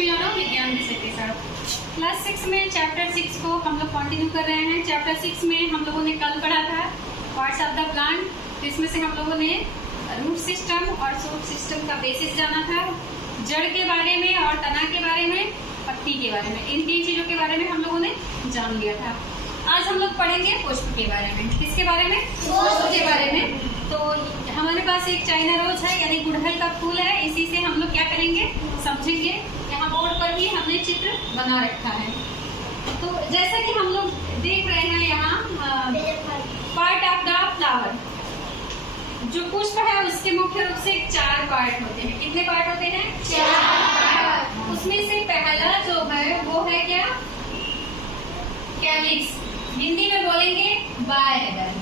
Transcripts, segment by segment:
यादव विज्ञान विषय के साथ क्लास 6 में चैप्टर 6 को हम लोग कंटिन्यू कर रहे हैं। चैप्टर 6 में हम लोगों ने कल पढ़ा था पार्ट्स ऑफ द प्लांट। इसमें से हम लोगों ने रूट सिस्टम और शूट सिस्टम का बेसिस जाना था, जड़ के बारे में और तना के बारे में, पत्ती के बारे में। इन 3 चीजों के बारे में हम लोगों ने जान लिया था। आज हम लोग पढ़ेंगे पुष्प के बारे में। किसके बारे में? पुष्प के बारे में। तो हमारे पास एक चाइना रोज है, यानी गुड़हल का फूल है। इसी से हम लोग क्या करेंगे, समझेंगे। यहाँ बोर्ड पर भी हमने चित्र बना रखा है। तो जैसा कि हम लोग देख रहे हैं यहाँ पार्ट ऑफ द फ्लावर, जो पुष्प है उसके मुख्य रूप से 4 पार्ट होते हैं। कितने पार्ट होते हैं? 4। उसमें से पहला जो है वो है क्या? कैलिक्स। हिंदी में बोलेंगे बाह्य दल।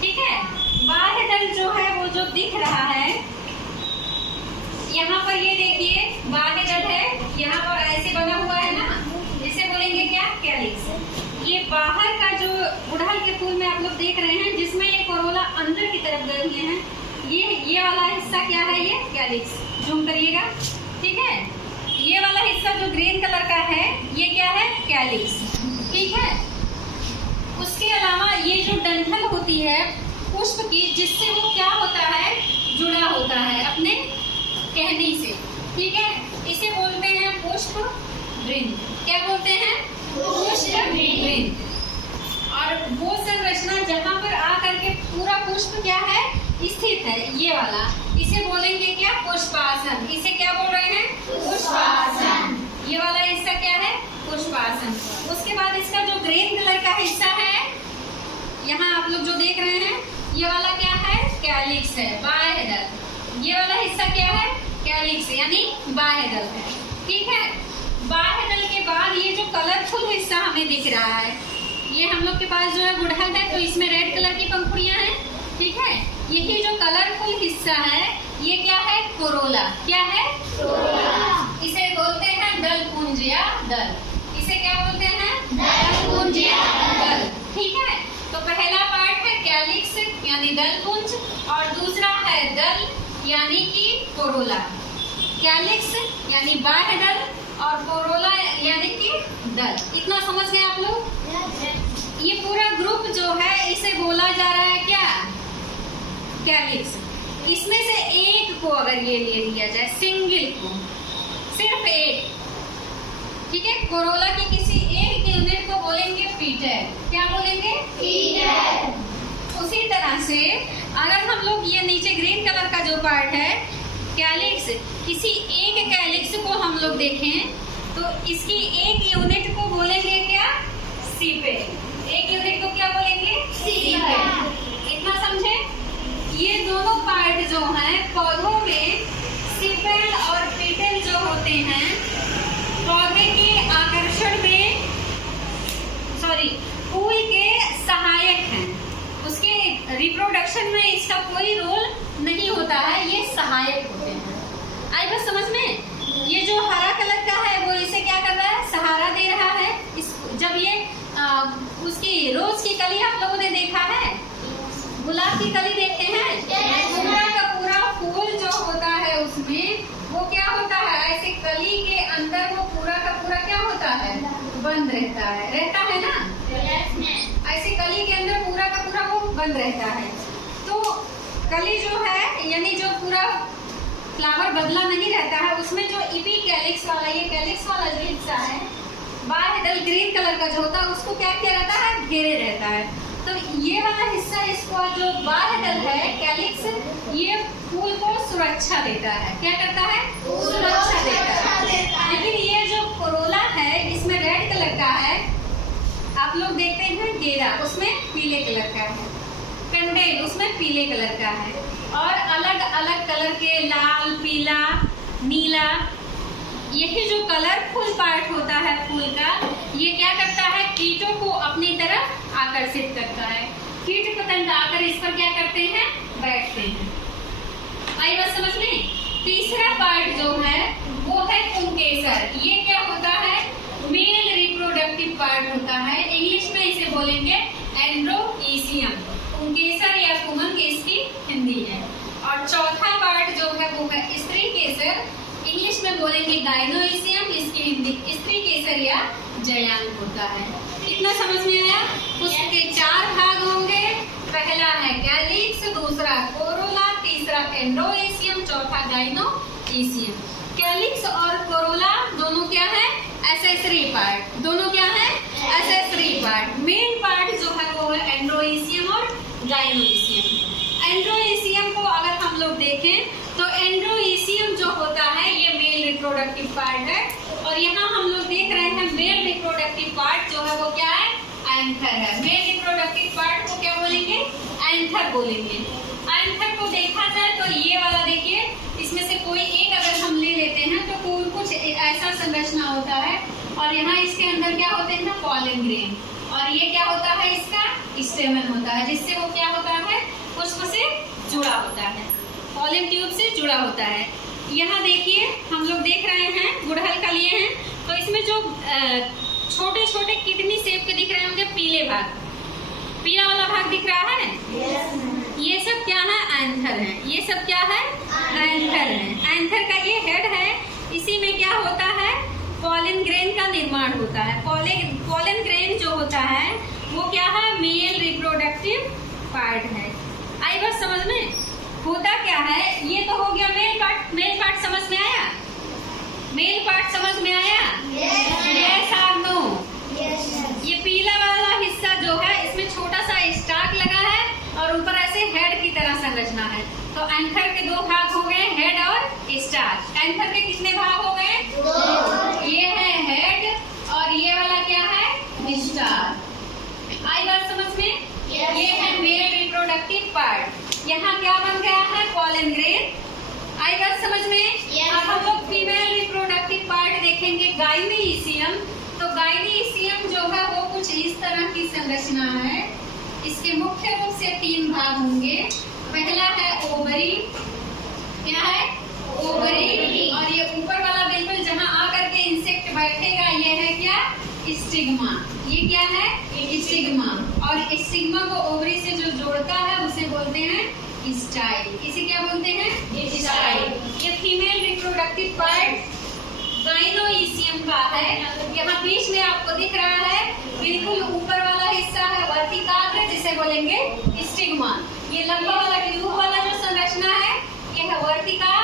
ठीक है, बाह्य दल जो है वो जो दिख रहा है यहाँ पर, ये देखिए बाह्य दल है, यहाँ पर ऐसे बना हुआ है ना, इसे बोलेंगे क्या? कैलिक्स। ये बाहर का जो गुड़हल के फूल में आप लोग देख रहे हैं, जिसमें ये कोरोला अंदर की तरफ गए हुए हैं, ये वाला हिस्सा क्या है? ये कैलिक्स। जूम करिएगा। ठीक है, ये वाला हिस्सा जो ग्रीन कलर का है ये क्या है? कैलिक्स। ठीक है, उसके अलावा ये जो डंठल होती है पुष्प की, जिससे वो क्या होता है? जुड़ा होता है अपने टहनी से। ठीक है, इसे बोलते हैं पुष्प वृंत। क्या बोलते हैं? पुष्प वृंत। और वो संरचना जहाँ पर आकर के पूरा पुष्प क्या है? स्थित है, ये वाला, इसे बोलेंगे क्या? पुष्पासन। इसे क्या बोल रहे हैं? पुष्पासन। ये वाला हिस्सा क्या है? पुष्पासन। उसके बाद इसका जो ग्रीन कलर का हिस्सा है, यहाँ आप लोग जो देख रहे हैं, ये वाला क्या है? कैलिक्स है, बाह्य दल। ये वाला हिस्सा क्या है? कैलिक्स यानी बाह्य दल है। ठीक है, बाह्य दल के बाद ये जो कलरफुल हिस्सा हमें दिख रहा है, ये हम लोग के पास जो है गुड़हल है, तो इसमें रेड कलर की पंखुड़ियां हैं। ठीक है, यही जो कलरफुल हिस्सा है ये क्या है? कोरोला। क्या है? कोरोला। इसे बोलते हैं दल पुंज या दल। इसे क्या बोलते हैं? दल पुंज या दल। ठीक है, तो पहला पार्ट है कैलिक्स यानी दल पुंज, और दूसरा है दल यानी कि कोरोला। कैलिक्स यानी बाह्य दल और कोरोला यानी कि दल। इतना समझ गए आप लोग? ये पूरा ग्रुप जो है इसे बोला जा रहा है क्या? कैलिक्स। इसमें से एक को अगर ये ले लिया जाए, सिंगल को, सिर्फ एक, ठीक है, कोरोला की किसी एक यूनिट को बोलेंगे पीटर। क्या बोलेंगे? पीटर। उसी तरह से अगर हम लोग ये नीचे ग्रीन कलर का जो पार्ट है कैलिक्स, किसी एक कैलिक्स को हम लोग देखें तो इसकी एक यूनिट को बोलेंगे क्या? सीपेड। एक यूनिट को क्या बोलेंगे? सीपेड। इतना समझे? ये दोनों पार्ट जो हैं पौधों में, सीपेड और पेटल जो होते हैं, पौधे के आकर्षण में, फूल के सहायक हैं। उसके रिप्रोडक्शन में इसका कोई रोल नहीं होता है, ये सहायक होते हैं। आई बात समझ में? ये जो हरा कलर का है वो इसे क्या कर रहा है? सहारा दे रहा है। जब ये उसकी रोज की कली आप लोगों ने देखा है, गुलाब की कली देखते हैं, पूरा का पूरा फूल जो होता है उसमें वो क्या होता है? ऐसे कली के अंदर वो पूरा का पूरा क्या होता है? बंद रहता है ना? ऐसे कली के अंदर पूरा का पूरा वो बंद रहता है। तो कली जो है यानी जो पूरा फ्लावर बदला नहीं रहता है, उसमें जो इपी कैलिक्स वाला, ये कैलिक्स वाला जो हिस्सा है, बाह्य दल ग्रीन कलर का जो होता है, उसको क्या किया रहता है? घेरे रहता है। तो ये वाला हिस्सा, इसको जो बाह्य दल है कैलिक्स, ये फूल को सुरक्षा देता है। क्या करता है? सुरक्षा देता है। लेकिन ये जो कोरोला है इसमें रेड कलर का है, आप लोग देखते हैं गेरा उसमें पीले कलर का है, कंडेल उसमें पीले कलर का है, और अलग अलग कलर के लाल, पीला, नीला, यही जो कलरफुल पार्ट होता है फूल का, ये क्या करता है? कीटों को अपनी तरफ आकर्षित करता है। कीट पतंग आकर इस पर क्या करते हैं? बैठते हैं। आई बात समझ में? तीसरा पार्ट जो है वो है पुंकेसर। ये क्या होता है? मेल रिप्रोडक्टिव पार्ट होता है। इंग्लिश में इसे बोलेंगे एंड्रोईसियम। पुंकेसर या कुमंग इसकी हिंदी है। और चौथा पार्ट जो है वो है स्त्री केसर। इंग्लिश में में बोलेंगे गाइनोइसियम, इसकी हिंदी स्त्री केसर या जयांग होता है। इतना समझ में आया? पुष्प के 4 भाग होंगे, पहला है कैलिक्स, दूसरा कोरोला, तीसरा एंड्रोइसियम, चौथा गाइनोइसियम। कैलिक्स और कोरोला दोनों क्या है? Accessory part. दोनों क्या है? Accessory part. मेन पार्ट जो है वो है एंड्रोइसियम और गाइनोइसियम। एंड्रोइसियम को अगर हम लोग देखें तो एंड्रोइसियम जो होता है ये मेल रिप्रोडक्टिव पार्ट है, और यहाँ हम लोग देख रहे हैं मेल रिप्रोडक्टिव पार्ट जो है वो क्या है? एंथर है। मेल रिप्रोडक्टिव पार्ट को क्या बोलेंगे? एंथर बोलेंगे। एंथर को देखा जाए तो ये वाला देखिए, इसमें से कोई एक अगर हम ले लेते हैं तो कुछ ऐसा संरचना होता है, और यहाँ इसके अंदर क्या होते हैं ना? पॉलन ग्रेन, और ये क्या होता है? इसका स्टेमन होता है, जिससे वो क्या होता है? पुष्प से जुड़ा होता है, पॉलन ट्यूब से जुड़ा होता है। यहाँ देखिए हम लोग देख रहे हैं गुड़हल का लिए हैं, तो इसमें जो छोटे छोटे किडनी शेप के दिख रहे होंगे पीले भाग, पीला वाला भाग दिख रहा है, ये सब क्या है? एंथर है। ये सब क्या है? एंथर है। एंथर का ये हेड है, इसी में क्या होता है? पॉलन ग्रेन का निर्माण होता है। पॉलन ग्रेन जो होता है वो क्या है? मेल रिप्रोडक्टिव पार्ट है। आई बात समझ में? होता क्या है? ये तो हो गया मेल पार्ट। मेल पार्ट समझ में आया? मेल पार्ट समझ में आया? यस और नो? ये पीला वाला हिस्सा जो है इसमें छोटा सा स्टार्क लगा है और ऊपर ऐसे हेड की तरह संरचना है। तो एंथर के 2 भाग हो गए, हेड और स्टार्क। एंथर के कितने भाग हो गए? 2। ये है हेड और ये वाला क्या है? स्टार्क। आई बात समझ में? ये है मेल रिप्रोडक्टिव पार्ट। यहाँ क्या बन गया है? Pollen grain. आई बात समझ में? अब हम लोग फीमेल रिप्रोडक्टिव पार्ट देखेंगे, गाइनोइसियम। तो गाइनोइसियम जो है वो कुछ इस तरह की संरचना है। इसके मुख्य रूप से 3 भाग होंगे। पहला है ओवरी। क्या है? ओवरी। और ये ऊपर वाला बिल्कुल जहाँ आकर के इंसेक्ट बैठेगा ये है क्या? स्टिग्मा। ये क्या है? स्टिग्मा। और स्टिग्मा को ओवरी से जो जोड़ता है उसे बोलते हैं स्टाइल। इसे क्या बोलते हैं? स्टाइल। ये फीमेल रिप्रोडक्टिव पार्ट गाइनोइसियम का है। यहाँ बीच में आपको दिख रहा है बिल्कुल ऊपर वाला हिस्सा है वर्टिकाग्र, जिसे बोलेंगे स्टिग्मा। ये लंबा वाला ट्यूब वाला जो संरचना है ये है वर्टिका,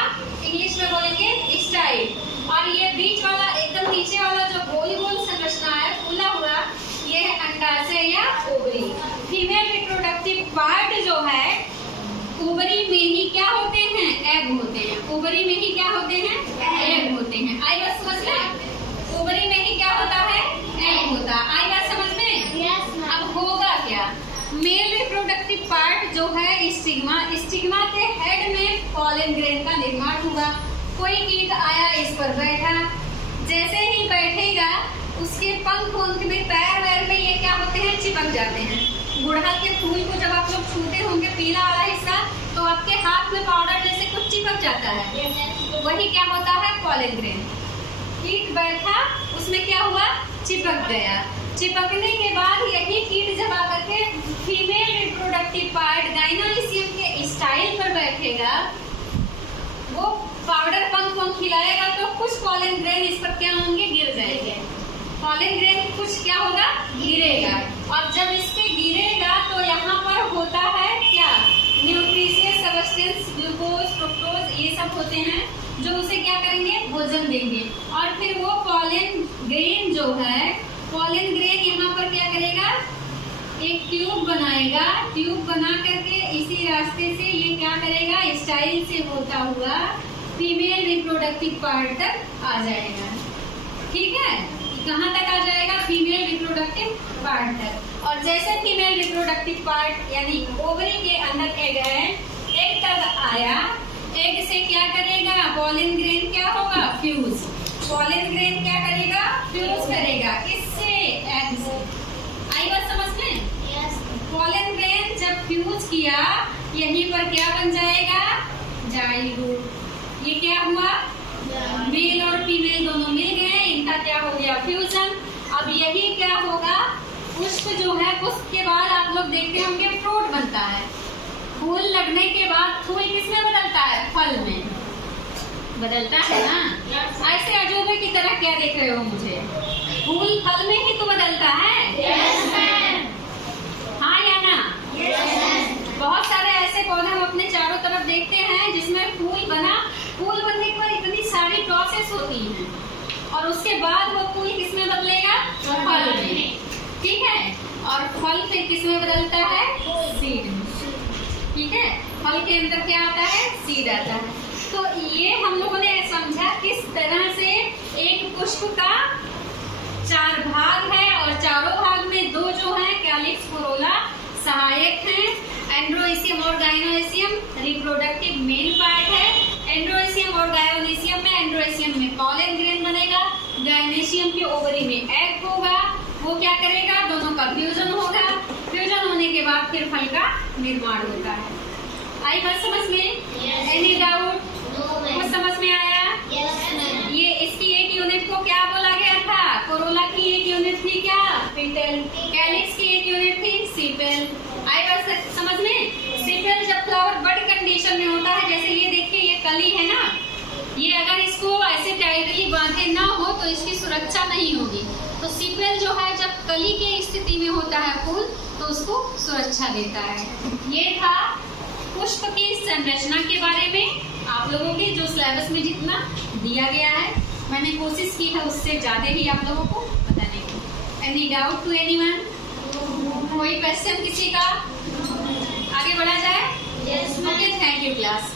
इंग्लिश में बोलेंगे स्टाइल। और ये बीच वाला एकदम नीचे वाला जो गोल गोल संरचना है फूला हुआ, ये है अंडाशय या ओवरी। फीमेल रिप्रोडक्टिव पार्ट जो है ओवरी में ही क्या होते हैं? एग होते हैं। ओवरी में ही क्या होते हैं? एग होते हैं। आई बात समझ में? ओवरी में ही क्या होता है? एग होता। आई बात समझ में? अब होगा क्या? मेल रिप्रोडक्टिव पार्ट जो है स्टिग्मा, स्टिग्मा के हेड में पॉलन ग्रेन का निर्माण हुआ। कोई कीट आया, इस पर बैठा, जैसे ही बैठेगा उसके पंख में पैर वैर में ये क्या होते हैं? चिपक जाते हैं। गुड़हल के फूल को जब आप लोग छूते होंगे पीला वाला हिस्सा, तो आपके हाथ में पाउडर जैसे कुछ चिपक जाता है, तो वही क्या होता है? Pollen grain. कीट बैठा, उसमें क्या हुआ? चिपक गया। चिपकने के बाद यही कीट जब आकर के फीमेल रिप्रोडक्टिव पार्ट गाइनोइसियम के स्टाइल पर बैठेगा, वो पाउडर पंख खिलाएगा तो कुछ पॉलन ग्रेन इस पर क्या होंगे? गिर जाएंगे। पॉलन ग्रेन कुछ क्या होगा? गिरेगा। और जब इसके गिरेगा तो यहाँ पर होता है क्या? न्यूट्रिशियस सब्सटेंस, ग्लूकोज, फ्रुक्टोज, ये सब होते हैं जो उसे क्या करेंगे? भोजन देंगे। और फिर वो पॉलन ग्रेन जो है, पॉलन ग्रेन यहाँ पर क्या करेगा? एक ट्यूब बनाएगा। ट्यूब बना करके इसी रास्ते से ये क्या करेगा? स्टाइल से होता हुआ फीमेल रिप्रोडक्टिव पार्ट तक आ जाएगा। ठीक है? कहाँ तक आ जाएगा? फीमेल रिप्रोडक्टिव पार्ट तक। और जैसे फीमेल रिप्रोडक्टिव पार्ट यानी ओवरी के अंदर एग है, एग तक आया, एग से क्या करेगा? पॉलन ग्रेन क्या होगा? फ्यूज। पॉलन ग्रेन क्या करेगा? फ्यूज करेगा। किससे? एग से। आई बात समझ में? पॉलन ग्रेन जब फ्यूज किया, यहीं पर क्या बन जाएगा? जाइगोट। ये क्या हुआ? मेल और फीमेल दोनों मिल गए, इनका क्या हो गया? फ्यूजन। अब यही क्या होगा? पुष्प जो है, पुष्प के बाद आप लोग देखते होंगे फ्रूट बनता है। फूल लगने के बाद फूल किसमें बदलता है? फल में। बदलता है ना। ऐसे अजूबे की तरह क्या देख रहे हो मुझे? फूल फल में ही तो बदलता है। हाँ या ना? बहुत सारे ऐसे पौधे हम अपने चारों तरफ देखते हैं जिसमें फूल बनने के बाद इतनी सारी प्रोसेस होती है और उसके बाद वो फूल किसमें बदलेगा? फल में। ठीक है, और फल फिर किसमें बदलता है? सीड में। ठीक है, फल के अंदर क्या आता है? सीड आता है। तो ये हम लोगों ने समझा किस तरह से एक पुष्प का 4 भाग है और चारों भाग में 2 जो है कैलिक्स कोरोला सहायक हैं। एंड्रोइसियम और गायनोइसियम रिप्रोडक्टिव मेन पार्ट है। एंड्रोइसियम और गायनोइसियम में, एंड्रोइसियम में पॉलन ग्रेन बनेगा, गायनेशियम के ओवरी में एग होगा, वो क्या करेगा? दोनों का फ्यूजन होगा, फ्यूजन होने के बाद फिर फल का निर्माण होता है। आई बात समझ में? Any doubt? कुछ समझ में आया? ये इसकी एक यूनिट को क्या बोला गया था? कोरोला की एक यूनिट थी क्या? पेटल। कैलिक्स की एक यूनिट थी सीपेल। आई बात समझ में? सीपेल जब फ्लावर बड कंडीशन में होता है, जैसे ये देखिए ये कली है ना, ये अगर इसको ऐसे टाइटली बांधे ना हो तो इसकी सुरक्षा नहीं होगी। तो सीपेल जो है जब कली की स्थिति में होता है फूल तो उसको सुरक्षा देता है। ये था पुष्प की संरचना के बारे में आप लोगों के जो सिलेबस में जितना दिया गया है, मैंने कोशिश की है उससे ज्यादा ही आप लोगों को बताने की। Any doubt to anyone? कोई क्वेश्चन किसी का? आगे बढ़ा जाए? Okay, thank you class.